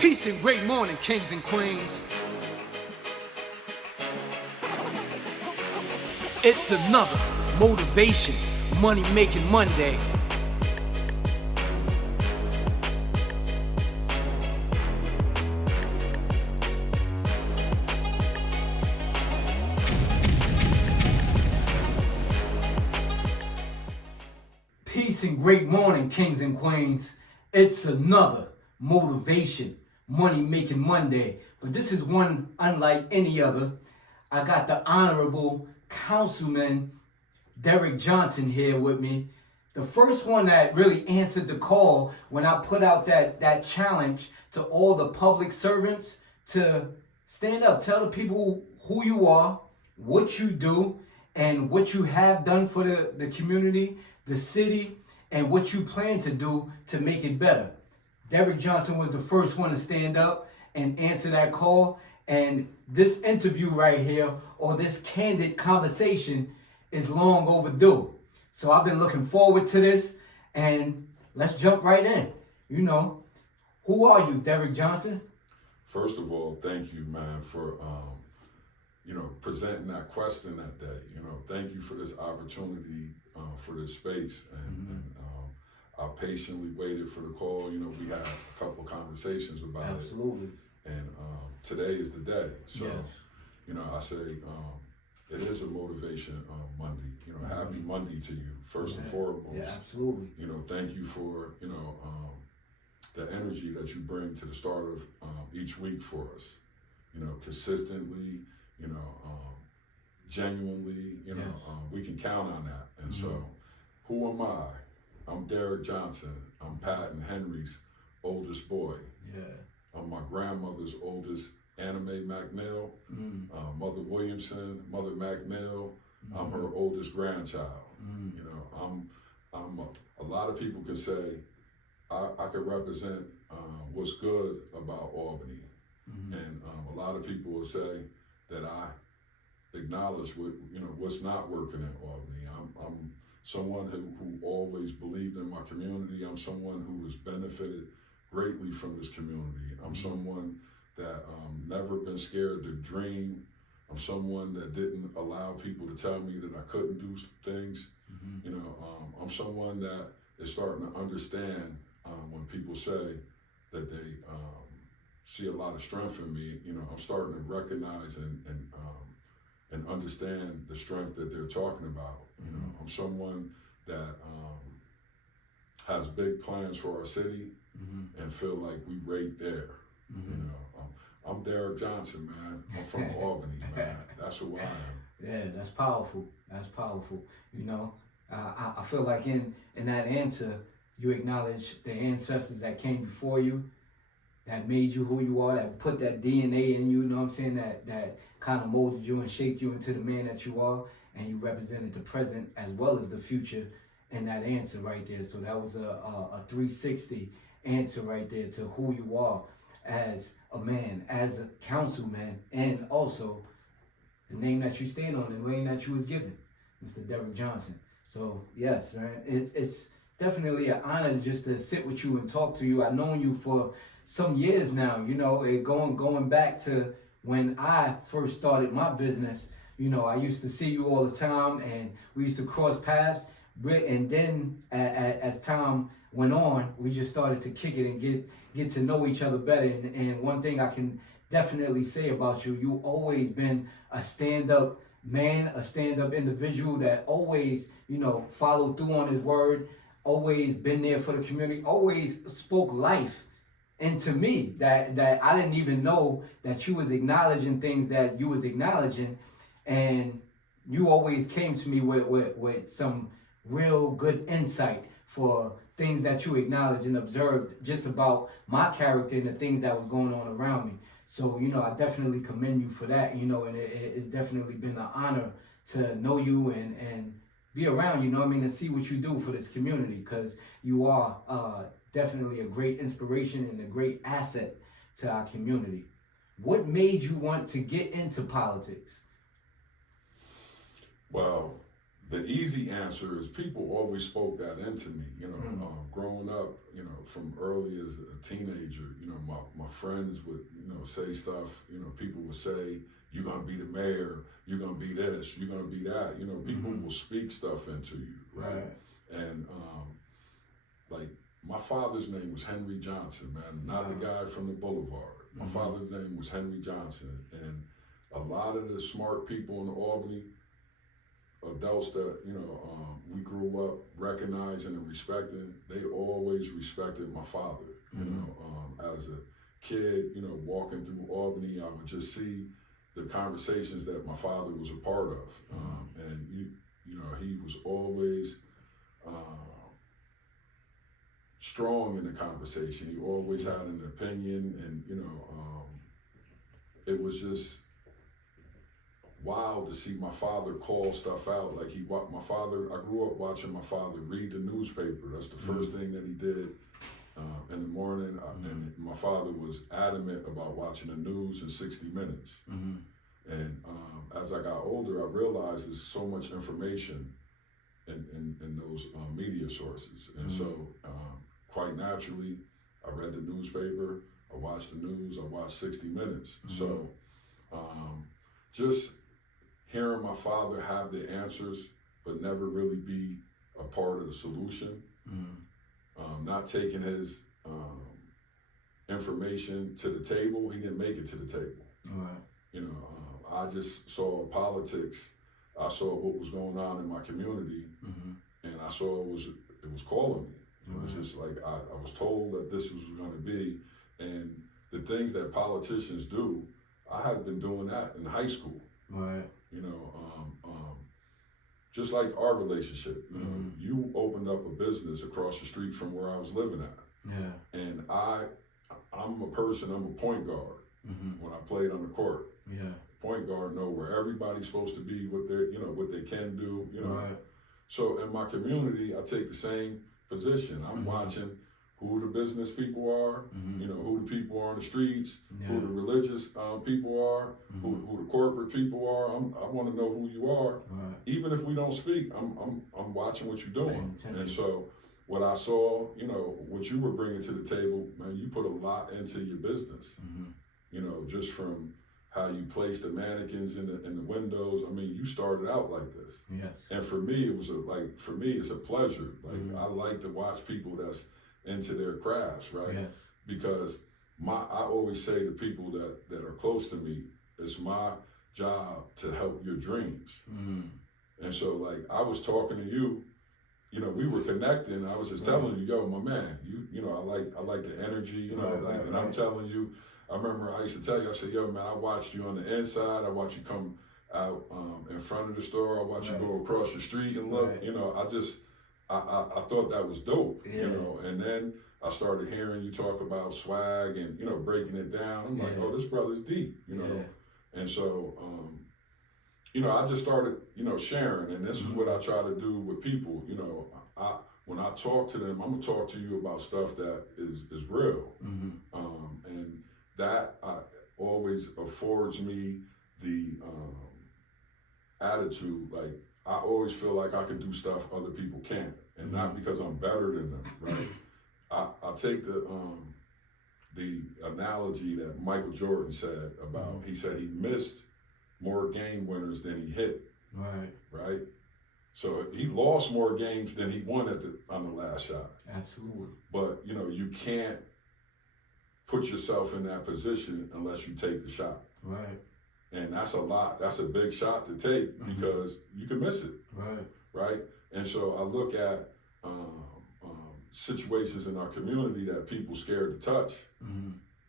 Peace and great morning, kings and queens. It's another motivation, money-making Monday. Peace and great morning, kings and queens. It's another motivation, money-making Monday. But this is one unlike any other. I got the Honorable Councilman Derrick Johnson here with me. The first one that really answered the call when I put out that challenge to all the public servants to stand up, tell the people who you are, what you do, and what you have done for the community, the city, and what you plan to do to make it better. Derrick Johnson was the first one to stand up and answer that call. And this interview right here, or this candid conversation, is long overdue. So I've been looking forward to this, and let's jump right in. You know, who are you, Derrick Johnson? First of all, thank you, man, for presenting that question that day. Thank you for this opportunity, for this space, and I patiently waited for the call. We had a couple of conversations about it. Absolutely. And today is the day. So, yes. I say it is a motivation Monday. Happy Monday to you, first and foremost. Yeah, absolutely. Thank you for, the energy that you bring to the start of each week for us. Consistently, genuinely, yes. We can count on that. And so, who am I? I'm Derrick Johnson. I'm Pat and Henry's oldest boy. Yeah. I'm my grandmother's oldest, Anna Mae McNeil, Mother Williamson, Mother McNeil. I'm her oldest grandchild. A lot of people can say I could represent what's good about Albany, and a lot of people will say that I acknowledge what's not working in Albany. I'm someone who always believed in my community. I'm someone who has benefited greatly from this community. I'm someone that never been scared to dream. I'm someone that didn't allow people to tell me that I couldn't do things. I'm someone that is starting to understand when people say that they see a lot of strength in me. I'm starting to recognize and understand the strength that they're talking about. I'm someone that has big plans for our city and feel like we right there. I'm Derrick Johnson, man. I'm from Albany, man. That's who I am. Yeah, that's powerful. That's powerful. I feel like in that answer, you acknowledge the ancestors that came before you, that made you who you are, that put that DNA in you, that kind of molded you and shaped you into the man that you are, and you represented the present as well as the future in that answer right there. So that was a 360 answer right there to who you are as a man, as a councilman, and also the name that you stand on, the name that you was given, Mr. Derrick Johnson. So yes, man, it's definitely an honor just to sit with you and talk to you. I've known you for some years now, going back to when I first started my business. I used to see you all the time, and we used to cross paths. And then as time went on, we just started to kick it and get to know each other better. And one thing I can definitely say about you, you've always been a stand-up man, a stand-up individual that always, followed through on his word, always been there for the community, always spoke life into me that I didn't even know that you was acknowledging things that you was acknowledging. And you always came to me with some real good insight for things that you acknowledged and observed just about my character and the things that was going on around me. So, I definitely commend you for that, and it's definitely been an honor to know you and be around you, to see what you do for this community, because you are definitely a great inspiration and a great asset to our community. What made you want to get into politics? Well, the easy answer is people always spoke that into me, you know, growing up, you know, from early as a teenager, you know, my friends would, you know, say stuff, you know, people would say, you're going to be the mayor, you're going to be this, you're going to be that, you know, people will speak stuff into you, right? And, like, my father's name was Henry Johnson, man, not the guy from the boulevard. My father's name was Henry Johnson, and a lot of the smart people in Albany, adults that, you know, we grew up recognizing and respecting, they always respected my father. You know, as a kid, you know, walking through Albany, I would just see the conversations that my father was a part of. And, you know, he was always strong in the conversation. He always had an opinion, and, you know, it was just wild to see my father call stuff out. Like my father, I grew up watching my father read the newspaper. That's the first thing that he did in the morning. And my father was adamant about watching the news in 60 minutes. And as I got older, I realized there's so much information in those media sources. And so quite naturally, I read the newspaper, I watched the news, I watched 60 Minutes. So just hearing my father have the answers, but never really be a part of the solution, not taking his information to the table, he didn't make it to the table. You know, I just saw politics, I saw what was going on in my community, and I saw it was calling me. It was just like, I was told that this was going to be, and the things that politicians do, I had been doing that in high school. You know, just like our relationship, you know, you opened up a business across the street from where I was living at. And I'm a person, I'm a point guard when I played on the court. Point guard know where everybody's supposed to be, what they're, you know, what they can do, you know. So in my community, I take the same position. I'm watching who the business people are, you know, who the people are on the streets, who the religious people are, who the corporate people are. I want to know who you are. Even if we don't speak, I'm watching what you're doing. And so what I saw, you know, what you were bringing to the table, man, you put a lot into your business. You know, just from how you place the mannequins in the windows. I mean, you started out like this. And for me, it was for me, it's a pleasure. Like, I like to watch people that's into their crafts, right? Because I always say to people that are close to me, it's my job to help your dreams. And so, like, I was talking to you, you know, we were connecting. I was just telling you, yo, my man, you know, I like the energy, you know, and I'm telling you, I remember I used to tell you, I said, yo, man, I watched you on the inside. I watched you come out in front of the store. I watched you go across the street and look, you know, I thought that was dope, you know, and then I started hearing you talk about swag and, you know, breaking it down. I'm like, oh, this brother's deep, you know. And so, you know, I just started, you know, sharing, and this is what I try to do with people. You know, when I talk to them, I'm gonna talk to you about stuff that is real, and that always affords me the attitude, like, I always feel like I can do stuff other people can't, and not because I'm better than them, right? I take the analogy that Michael Jordan said about, he said he missed more game winners than he hit, right? So he lost more games than he won on the last shot. Absolutely. But, you know, you can't put yourself in that position unless you take the shot. And that's a lot. That's a big shot to take because you can miss it. Right. And so I look at situations in our community that people scared to touch,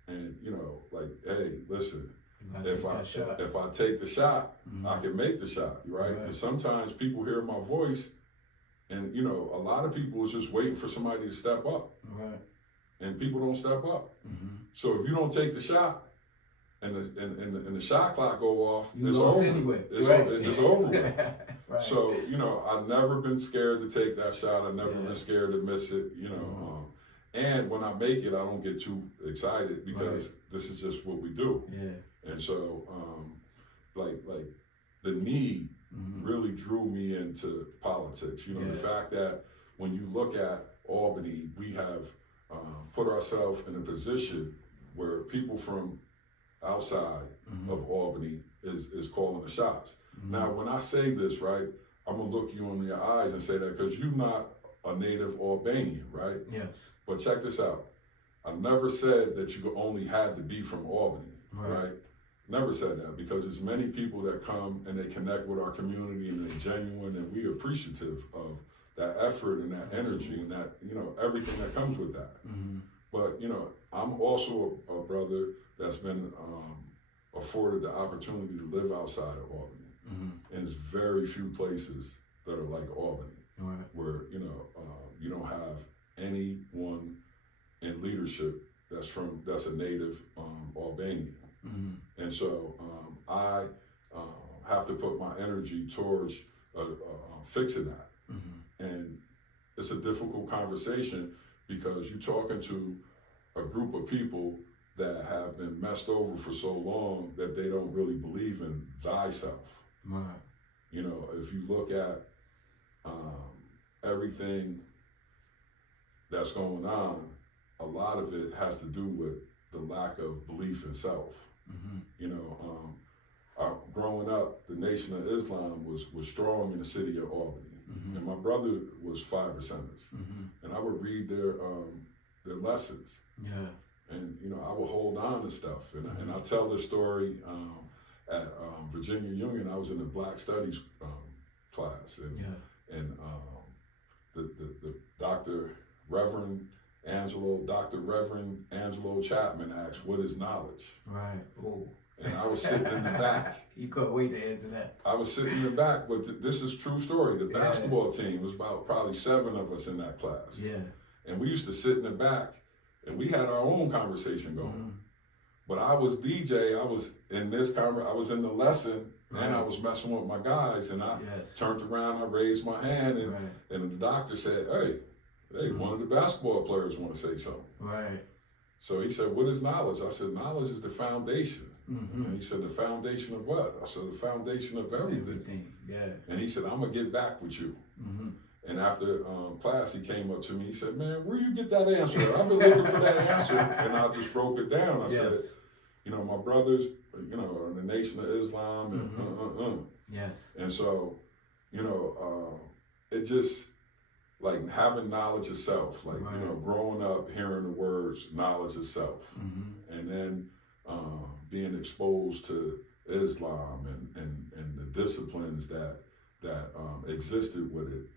and, you know, like, hey, listen, if I take the shot, I can make the shot, right? And sometimes people hear my voice, and, you know, a lot of people is just waiting for somebody to step up, and people don't step up. So if you don't take the shot, and the shot clock go off, it's over. Anyway. It's over with. So, you know, I've never been scared to take that shot. I've never been scared to miss it, you know. And when I make it, I don't get too excited because this is just what we do. And so, like the need really drew me into politics. You know, the fact that when you look at Albany, we have put ourselves in a position where people from outside of Albany is calling the shots. Now, when I say this, right, I'm gonna look you in your eyes and say that because you're not a native Albanian, right? Yes. But check this out. I never said that you only had to be from Albany, right? Never said that, because there's many people that come and they connect with our community and they're genuine, and we're appreciative of that effort and that energy and that, you know, everything that comes with that. But, you know, I'm also a brother that's been afforded the opportunity to live outside of Albany. And there's very few places that are like Albany, where, you know, you don't have anyone in leadership that's a native Albanian. And so I have to put my energy towards fixing that. And it's a difficult conversation because you're talking to a group of people that have been messed over for so long that they don't really believe in thyself. You know, if you look at everything that's going on, a lot of it has to do with the lack of belief in self. You know, growing up, the Nation of Islam was strong in the city of Albany. And my brother was 5%ers. And I would read their lessons. And, you know, I would hold on to stuff. And I tell this story at Virginia Union. I was in the Black Studies class. And the Dr. Reverend Angelo Chapman asked, "What is knowledge?" And I was sitting in the back. You couldn't wait to answer that. I was sitting in the back, but this is true story. The basketball team was about probably 7 of us in that class. And we used to sit in the back, and we had our own conversation going. But I was DJ. I was in this I was in the lesson, and I was messing with my guys, and I turned around, I raised my hand, and the doctor said, "Hey, one of the basketball players want to say something." So he said, "What is knowledge?" I said, "Knowledge is the foundation." And he said, "The foundation of what?" I said, "The foundation of everything." And he said, "I'm gonna get back with you." And after class, he came up to me. He said, "Man, where you get that answer? I've been looking for that answer." And I just broke it down. I said, "You know, my brothers, you know, are the Nation of Islam." And And so, you know, it just, like having knowledge of self, like, you know, growing up hearing the words knowledge of self, and then being exposed to Islam and the disciplines that existed with it,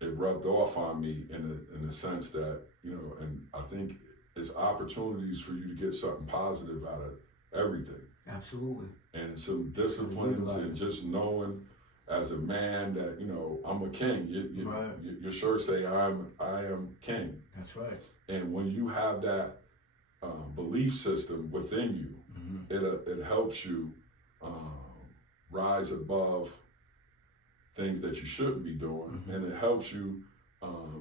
it rubbed off on me in the sense that, you know, and I think it's opportunities for you to get something positive out of everything. Absolutely. And some disciplines and just knowing as a man that, you know, I'm a king. Your shirt say I am king. That's right. And when you have that belief system within you, it helps you rise above things that you shouldn't be doing, and it helps you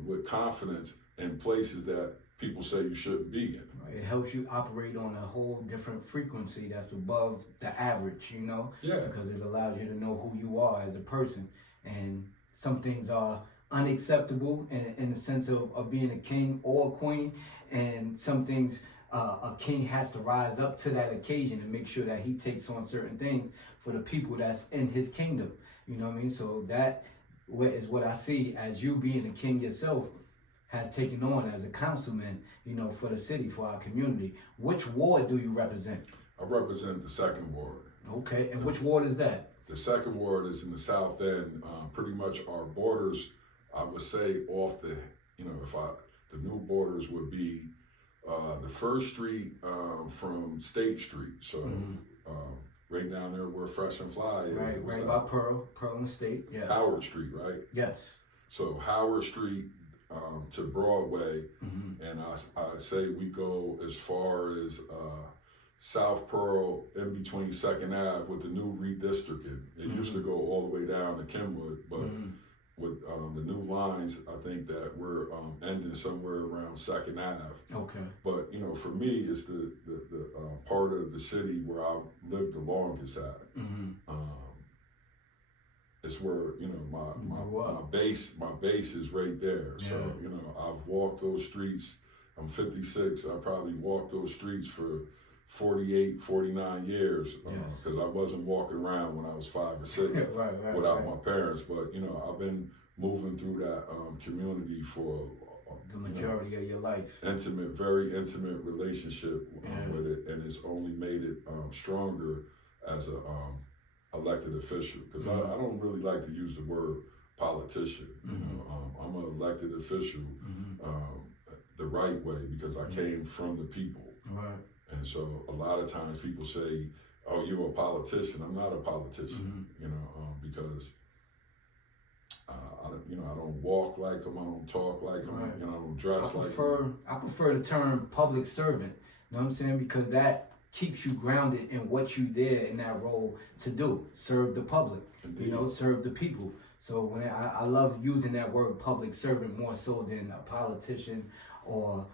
with confidence in places that people say you shouldn't be in. It helps you operate on a whole different frequency that's above the average, you know? Because it allows you to know who you are as a person. And some things are unacceptable in the sense of being a king or a queen, and some things a king has to rise up to that occasion and make sure that he takes on certain things for the people that's in his kingdom. You know what I mean? So that is what I see as you being a king yourself has taken on as a councilman, you know, for the city, for our community. Which ward do you represent? I represent the 2nd Ward. Okay, and which ward is that? The 2nd Ward is in the south end. Pretty much our borders, I would say, off the, you know, the new borders would be the 1st Street from State Street. So right down there where Fresh and Fly is. Right by Pearl and State, yes. Howard Street, right? Yes. So Howard Street to Broadway, and I say we go as far as South Pearl in between 2nd Ave with the new redistricting. It used to go all the way down to Kenwood, but with the new lines, I think that we're ending somewhere around 2nd Ave. Okay. But, you know, for me, it's the part of the city where I lived the longest at. it's where, you know, my base is right there. Yeah. So, you know, I've walked those streets. I'm 56. I probably walked those streets for 48, 49 years because I wasn't walking around when I was 5 or 6 without my parents. But, you know, I've been moving through that community for the majority of your life. Very intimate relationship with it, and it's only made it stronger as a elected official. Because I don't really like to use the word politician. You know, I'm an elected official the right way because I came from the people. Right. And so a lot of times people say, "Oh, you're a politician." I'm not a politician, you know, because I don't walk like them. I don't talk like them. You know, I don't dress like them. I prefer the term public servant. You know what I'm saying? Because that keeps you grounded in what you did in that role to do, serve the public. Indeed. You know, serve the people. So when I love using that word public servant more so than a politician or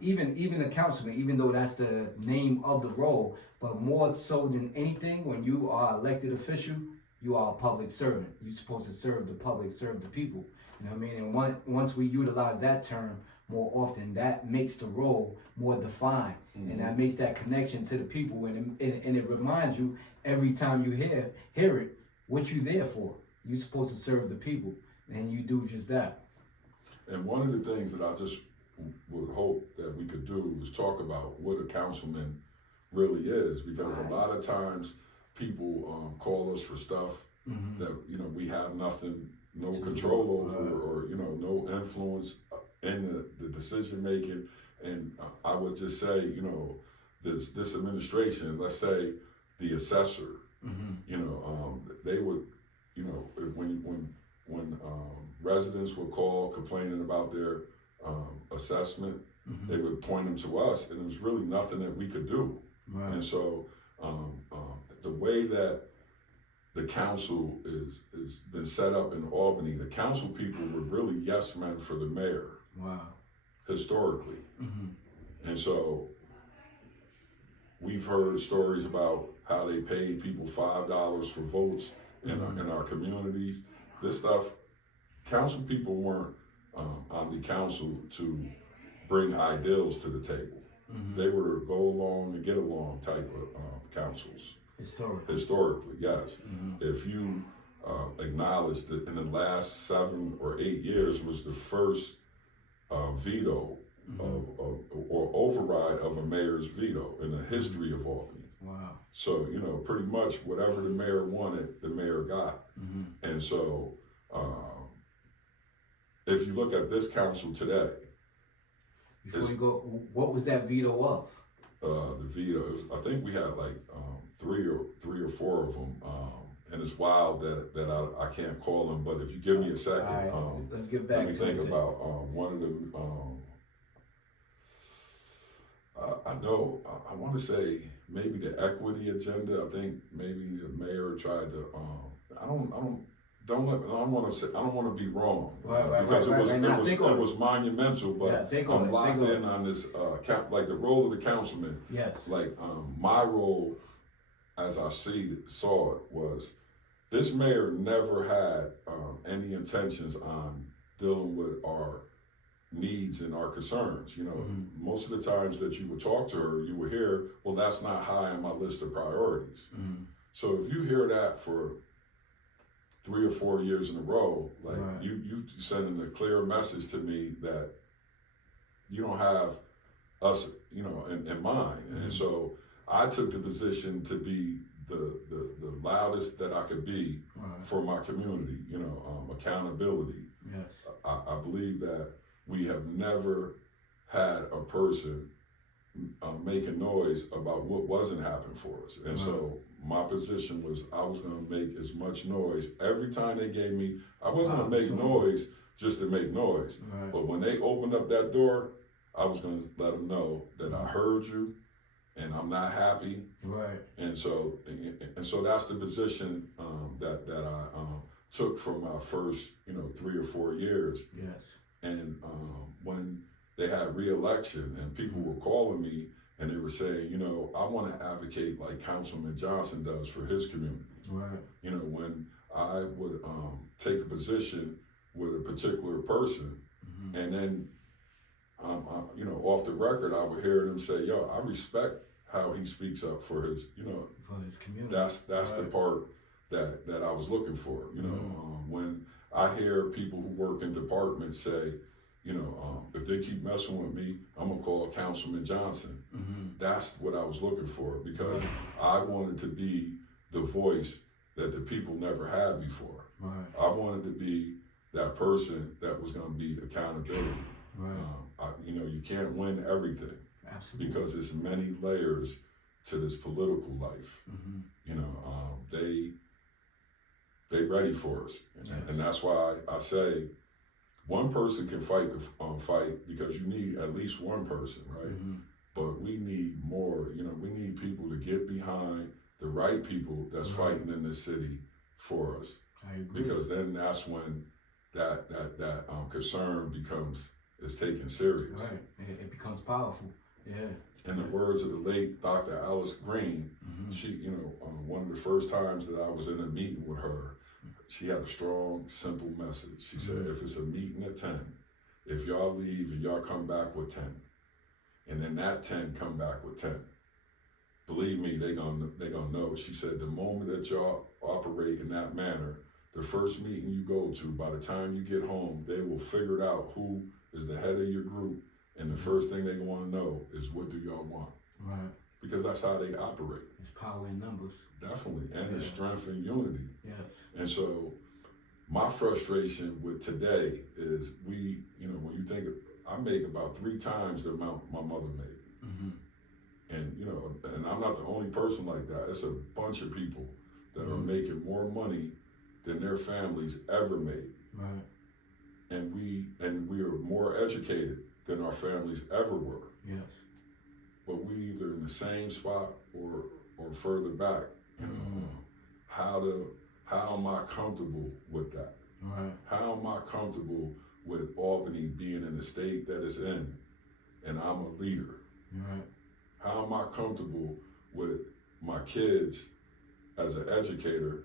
even a councilman, even though that's the name of the role, but more so than anything, when you are elected official, you are a public servant. You're supposed to serve the public, serve the people. You know what I mean? And once we utilize that term more often, that makes the role more defined, and that makes that connection to the people, and it reminds you every time you hear it what you're there for. You're supposed to serve the people, and you do just that. And one of the things that I just would hope that we could do is talk about what a councilman really is, because a lot of times people call us for stuff that, you know, we have no control over, or, you know, no influence in the decision making. And I would just say, you know, this administration, let's say the assessor, you know, they would, you know, when residents would call complaining about their assessment, they would point them to us, and there's really nothing that we could do. Right. And so the way that the council is been set up in Albany, the council people were really yes men for the mayor. Wow. Historically. And so we've heard stories about how they paid people $5 for votes in our communities. This stuff, council people weren't on the council to bring ideals to the table. They were to go along and get along type of councils. Historically, yes. If you acknowledge that in the last 7 or 8 years was the first veto or override of a mayor's veto in the history of Albany. Wow. So, you know, pretty much whatever the mayor wanted, the mayor got. And so, if you look at this council today. Before we go, what was that veto of? The vetoes, I think we had like 3 or 4 of them. And it's wild that I can't call them, but if you give me a second, right. Let's get back to it. Let me think about one of them. I know, I want to say maybe the equity agenda. I think maybe the mayor tried to. I don't want to be wrong, because it was monumental. But I'm locked in on this like the role of the councilman. Yes. Like my role, as I saw it, was this mayor never had any intentions on dealing with our needs and our concerns. You know, most of the times that you would talk to her, you would hear, well, that's not high on my list of priorities. So if you hear that for 3 or 4 years in a row, like you sending a clear message to me that you don't have us, you know, in mind. And so I took the position to be the loudest that I could be for my community, you know, accountability. Yes. I believe that we have never had a person making noise about what wasn't happening for us. And so my position was I was going to make as much noise every time they gave me. I wasn't going to make noise just to make noise. But when they opened up that door, I was going to let them know that I heard you and I'm not happy. Right. And so that's the position that I took for my first, you know, 3 or 4 years. Yes. And when they had re-election and people were calling me and they were saying, you know, I want to advocate like Councilman Johnson does for his community. Right. You know, when I would take a position with a particular person, and then you know, off the record, I would hear them say, "Yo, I respect how he speaks up for his, you know, for his community." That's right. the part that I was looking for. You know, when I hear people who work in departments say, you know, if they keep messing with me, I'm gonna call Councilman Johnson. That's what I was looking for, because I wanted to be the voice that the people never had before. Right. I wanted to be that person that was gonna be accountability. Right. You know, you can't win everything. Absolutely. Because there's many layers to this political life. You know, they ready for us, and that's why I say one person can fight the fight, because you need at least one person, right? But we need more. You know, we need people to get behind the right people that's fighting in this city for us. I agree. Because then that's when that concern is taken serious. Right. It becomes powerful. Yeah. In the words of the late Dr. Alice Green, she, you know, one of the first times that I was in a meeting with her, she had a strong, simple message. She said, if it's a meeting at 10, if y'all leave and y'all come back with 10, and then that 10 come back with 10, believe me, they gonna know. She said, the moment that y'all operate in that manner, the first meeting you go to, by the time you get home, they will figure out who is the head of your group. And the first thing they want to know is, what do y'all want? Right. Because that's how they operate. It's power in numbers. Definitely. And it's strength and unity. Yes. And so my frustration with today is, you know, when you think I make about 3 times the amount my mother made. And, you know, and I'm not the only person like that. It's a bunch of people that are making more money than their families ever made. Right. And we are more educated than our families ever were. Yes. But we either in the same spot or further back. You know, how am I comfortable with that? Right. How am I comfortable with Albany being in the state that it's in, and I'm a leader? Right. How am I comfortable with my kids as an educator,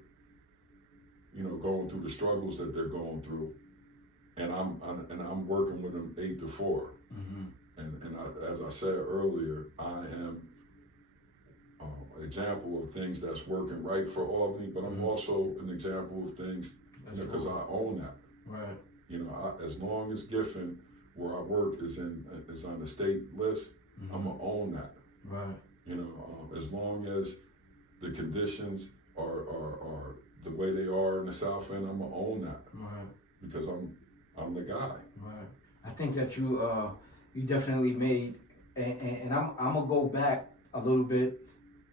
you know, going through the struggles that they're going through, and I'm working with them 8 to 4. And as I said earlier, I am an example of things that's working right for Albany, but I'm also an example of things, because I own that. Right. You know, as long as Giffen, where I work, is on the state list, I'm gonna own that. Right. You know, as long as the conditions are the way they are in the South End, I'm gonna own that. Right. Because I'm the guy. Right. I think that you definitely made, and I'm gonna go back a little bit,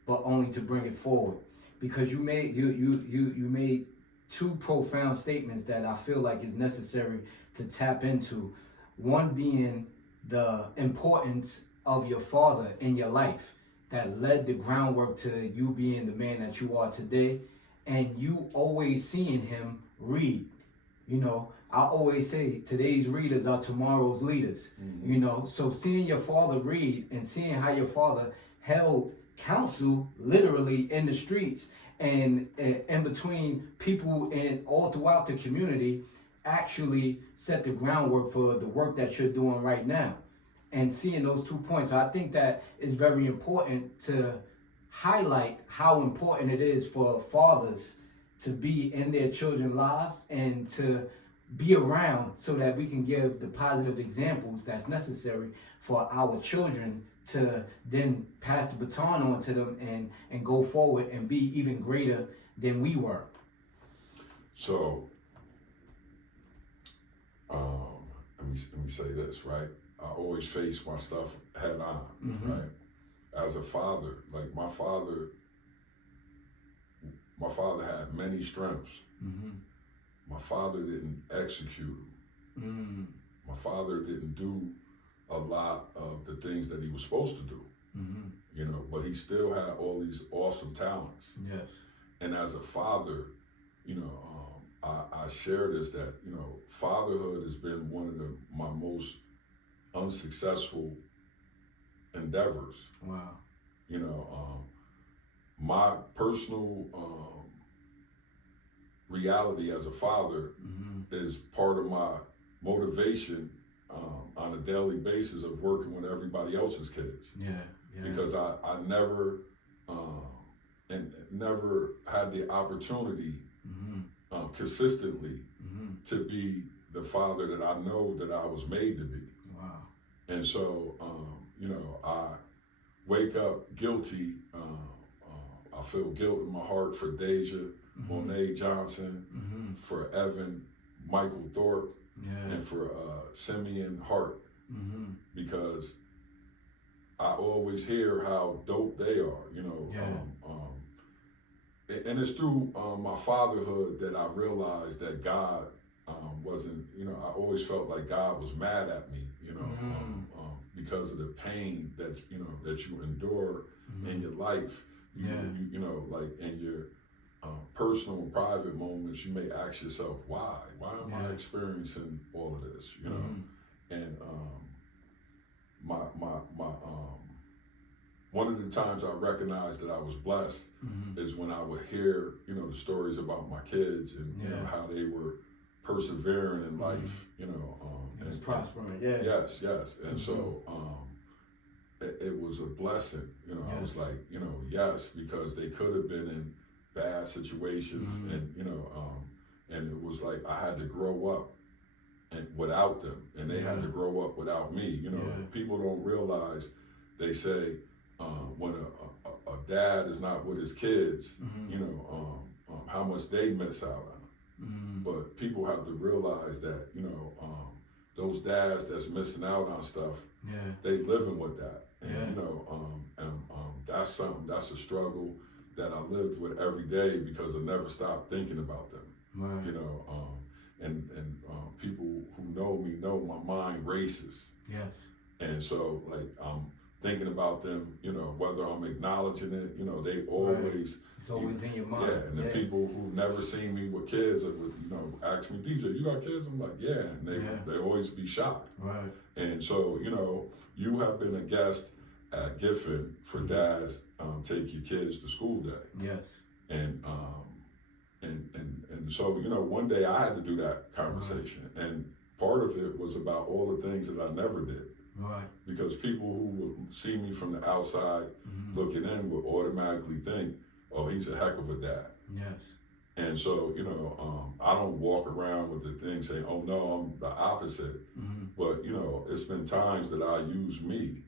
but only to bring it forward, because you made made 2 profound statements that I feel like is necessary to tap into. One being the importance of your father in your life that led the groundwork to you being the man that you are today, and you always seeing him read. You know, I always say today's readers are tomorrow's leaders. You know, so seeing your father read and seeing how your father held counsel literally in the streets and in between people and all throughout the community actually set the groundwork for the work that you're doing right now. And seeing those 2 points, I think that is very important to highlight how important it is for fathers to be in their children's lives and to be around, so that we can give the positive examples that's necessary for our children to then pass the baton on to them and go forward and be even greater than we were. So, let me say this, right? I always face my stuff head on, right? As a father, like my father had many strengths. My father didn't execute them. My father didn't do a lot of the things that he was supposed to do, you know, but he still had all these awesome talents. Yes. And as a father, you know, I share this, that, you know, fatherhood has been one of my most unsuccessful endeavors. Wow. You know, my personal reality as a father is part of my motivation on a daily basis of working with everybody else's kids. Because I never and never had the opportunity consistently to be the father that I know that I was made to be. And so, you know, I wake up guilty. I feel guilt in my heart for Deja, Monet Johnson, for Evan, Michael Thorpe, and for Simeon Hart, because I always hear how dope they are, you know. And it's through my fatherhood that I realized that God wasn't, you know, I always felt like God was mad at me, you know, because of the pain that, you know, that you endure in your life. You know, like in your personal and private moments, you may ask yourself, why am I experiencing all of this, you know? And my one of the times I recognized that I was blessed is when I would hear, you know, the stories about my kids and you know how they were persevering in life, you know, and prospering. Yes. And so it was a blessing, you know. I was like, you know, yes, because they could have been in bad situations, and you know, and it was like I had to grow up and without them, and they had to grow up without me. You know, people don't realize. They say when a dad is not with his kids, you know, how much they miss out on. But people have to realize that, you know, those dads that's missing out on stuff, they living with that. And, you know, that's something, that's a struggle that I lived with every day because I never stopped thinking about them. You know, and people who know me know my mind races. And so, like, I'm thinking about them, you know, whether I'm acknowledging it, you know, they always... It's always in your mind. And the people who never seen me with kids, would, you know, ask me, DJ, you got kids? I'm like, yeah. And they always be shocked. And so, you know, you have been a guest at Giffen for dads take your kids to school day. And so, you know, one day I had to do that conversation. And part of it was about all the things that I never did. Because people who would see me from the outside looking in would automatically think, oh, he's a heck of a dad. And so, you know, I don't walk around with the thing saying, oh no, I'm the opposite. But, you know, it's been times that I use me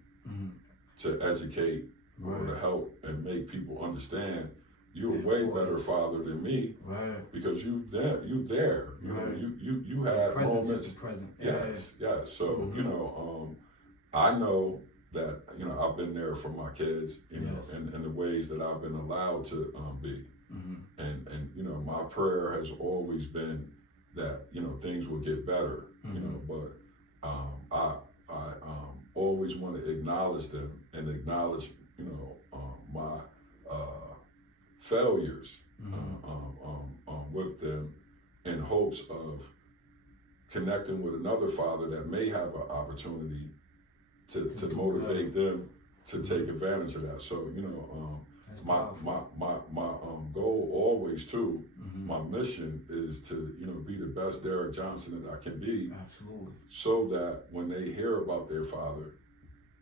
to educate or to help and make people understand you're a way better father than me, because you there. You had moments. Yes. So you know, I know that, you know, I've been there for my kids, you know, in the ways that I've been allowed to be, and you know, my prayer has always been that, you know, things will get better, you know, but I always want to acknowledge them and acknowledge, you know, my failures with them, in hopes of connecting with another father that may have an opportunity to motivate them to take advantage of that. So, you know, my goal always too, my mission is to, you know, be the best Derrick Johnson that I can be. So that when they hear about their father,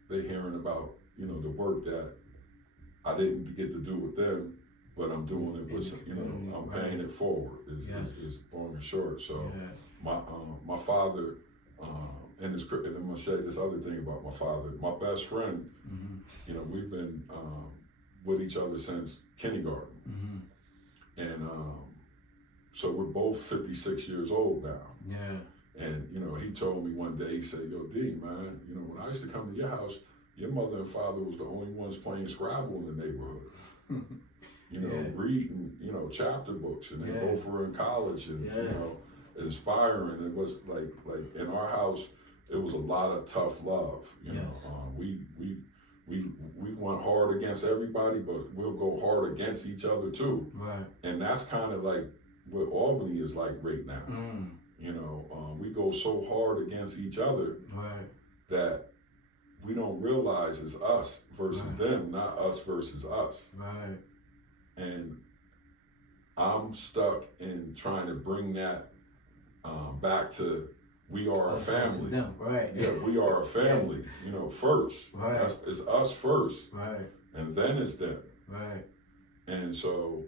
they're hearing about, you know, the work that I didn't get to do with them, but I'm doing it with, you know, I'm paying it forward is long and short. So my father, and I'm gonna say this other thing about my father. My best friend, you know, we've been with each other since kindergarten, and so we're both 56 years old now. And you know, he told me one day, he said, "Yo, D, man, you know, when I used to come to your house, your mother and father was the only ones playing Scrabble in the neighborhood." You know, reading, you know, chapter books, and they both were in college, and you know, inspiring. It was like in our house, it was a lot of tough love. You know, we went hard against everybody, but we'll go hard against each other too. And that's kind of like what Albany is like right now. You know, we go so hard against each other that we don't realize it's us versus them, not us versus us. And I'm stuck in trying to bring that back to we are a family. Them, right? Yeah, we are a family. You know, first. Right. It's us first. Right. And then it's them. Right. And so,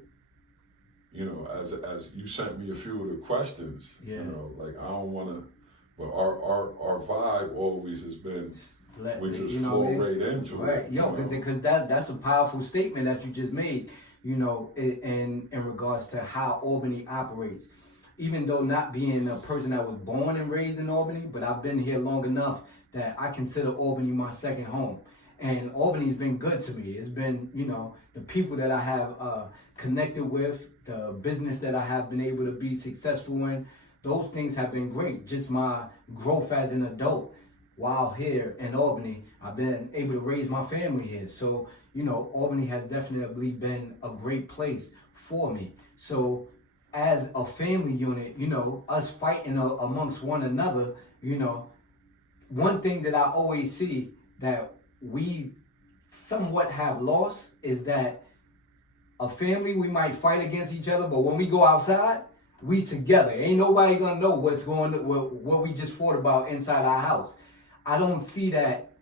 you know, as you sent me a few of the questions, Yeah. you know, like I don't want to, but our vibe always has been we just fall right into right. it. Yo, because that's a powerful statement that you just made. You know, in regards to how Albany operates. Even though not being a person that was born and raised in Albany, but I've been here long enough that I consider Albany my second home. And Albany's been good to me. It's been, you know, the people that I have connected with, the business that I have been able to be successful in, those things have been great. Just my growth as an adult while here in Albany, I've been able to raise my family here. So, you know, Albany has definitely been a great place for me. So as a family unit, you know, us fighting amongst one another, you know, one thing that I always see that we somewhat have lost is that a family, we might fight against each other, but when we go outside, we together. Ain't nobody gonna know what we just fought about inside our house. I don't see that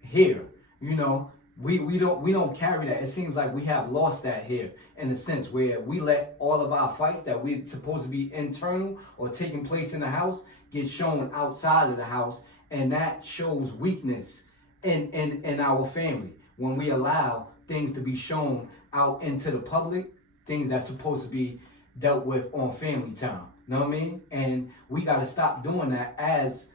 here, you know. We don't carry that. It seems like we have lost that here in a sense where we let all of our fights that we're supposed to be internal or taking place in the house get shown outside of the house, and that shows weakness in our family when we allow things to be shown out into the public, things that's supposed to be dealt with on family time. Know what I mean? And we got to stop doing that as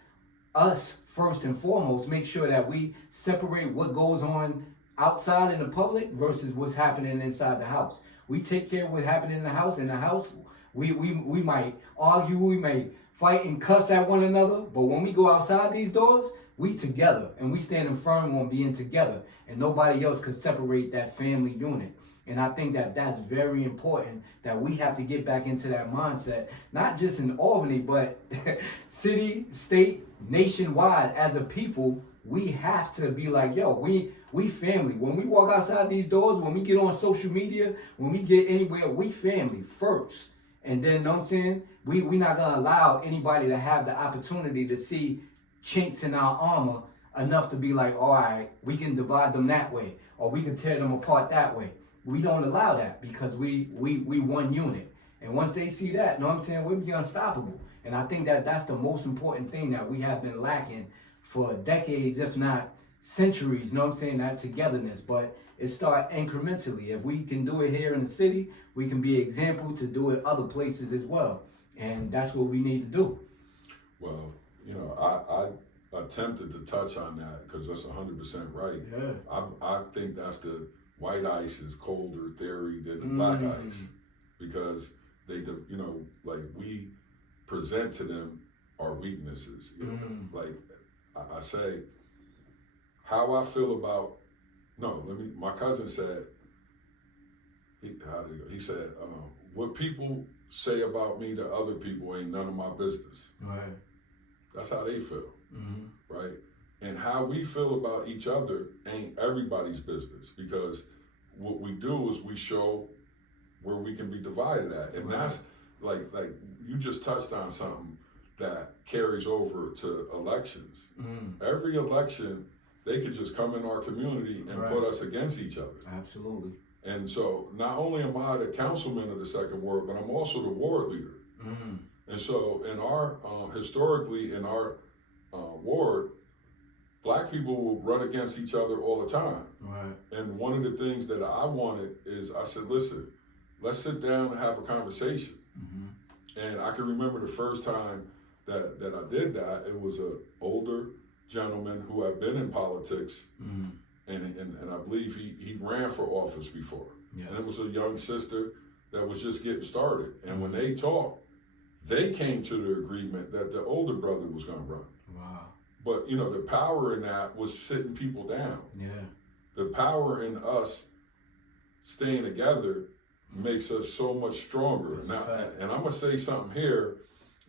us first and foremost. Make sure that we separate what goes on outside in the public versus what's happening inside the house. We take care of what's happening in the house. In the house, we might argue, we may fight and cuss at one another, but when we go outside these doors, we together and we standing firm on being together, and nobody else could separate that family unit. And I think that that's very important, that we have to get back into that mindset, not just in Albany, but city, state, nationwide. As a people, we have to be like, yo, we family. When we walk outside these doors, when we get on social media, when we get anywhere, we family first. And then, know what I'm saying? We not gonna allow anybody to have the opportunity to see chinks in our armor enough to be like, all right, we can divide them that way, or we can tear them apart that way. We don't allow that because we one unit. And once they see that, know what I'm saying, we'll be unstoppable. And I think that that's the most important thing that we have been lacking for decades, if not centuries, know what I'm saying, that togetherness. But it start incrementally. If we can do it here in the city, we can be an example to do it other places as well. And that's what we need to do. Well, you know, I attempted to touch on that because that's 100% right. Yeah. I think that's the white ice is colder theory than the black ice, because they, you know, like we present to them our weaknesses. You know? Like I say, how I feel about, my cousin said, he said, what people say about me to other people ain't none of my business. Right. That's how they feel, right? And how we feel about each other ain't everybody's business, because what we do is we show where we can be divided at. And that's like you just touched on something that carries over to elections. Every election, they could just come in our community and put us against each other. Absolutely. And so not only am I the councilman of the second ward, but I'm also the ward leader. And so in our, historically in our ward, black people will run against each other all the time. Right. And one of the things that I wanted is, I said, listen, let's sit down and have a conversation. And I can remember the first time that I did that, it was an older gentleman who had been in politics, and I believe he ran for office before. Yes. And it was a young sister that was just getting started. And when they talked, they came to the agreement that the older brother was going to run. Wow. But, you know, the power in that was sitting people down. Yeah. The power in us staying together makes us so much stronger. Now, and I'm going to say something here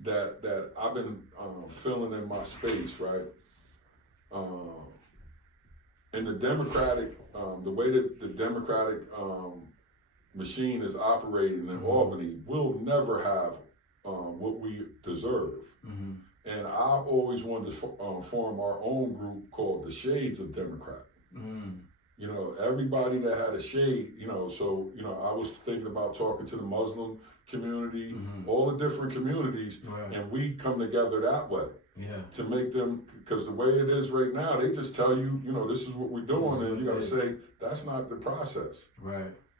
that I've been feeling in my space, right? In the Democratic, the way that the Democratic machine is operating in Albany, we'll never have what we deserve. And I always wanted to form our own group called the Shades of Democrat. You know, everybody that had a shade, you know, so, you know, I was thinking about talking to the Muslim community, all the different communities, and we come together that way. To make them, because the way it is right now, they just tell you, you know, this is what we're doing, and you got to say, that's not the process.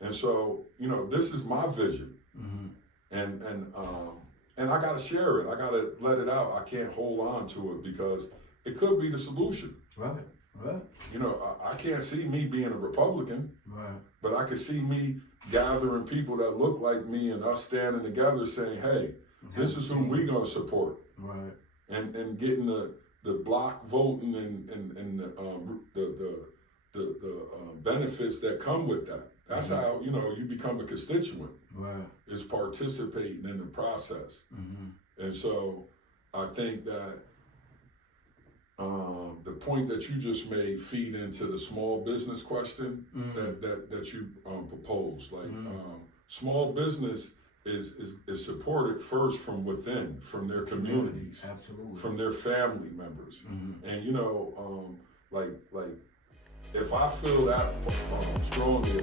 And so, you know, this is my vision. And I got to share it. I got to let it out. I can't hold on to it because it could be the solution. You know, I can't see me being a Republican, but I can see me gathering people that look like me and us standing together saying, hey, this is who we're going to support. And getting the block voting and the benefits that come with that. That's how, you know, you become a constituent, is participating in the process. And so I think that the point that you just made feed into the small business question that you proposed. Like small business is supported first from within, from their communities, from their family members. And you know, like if I feel that strongly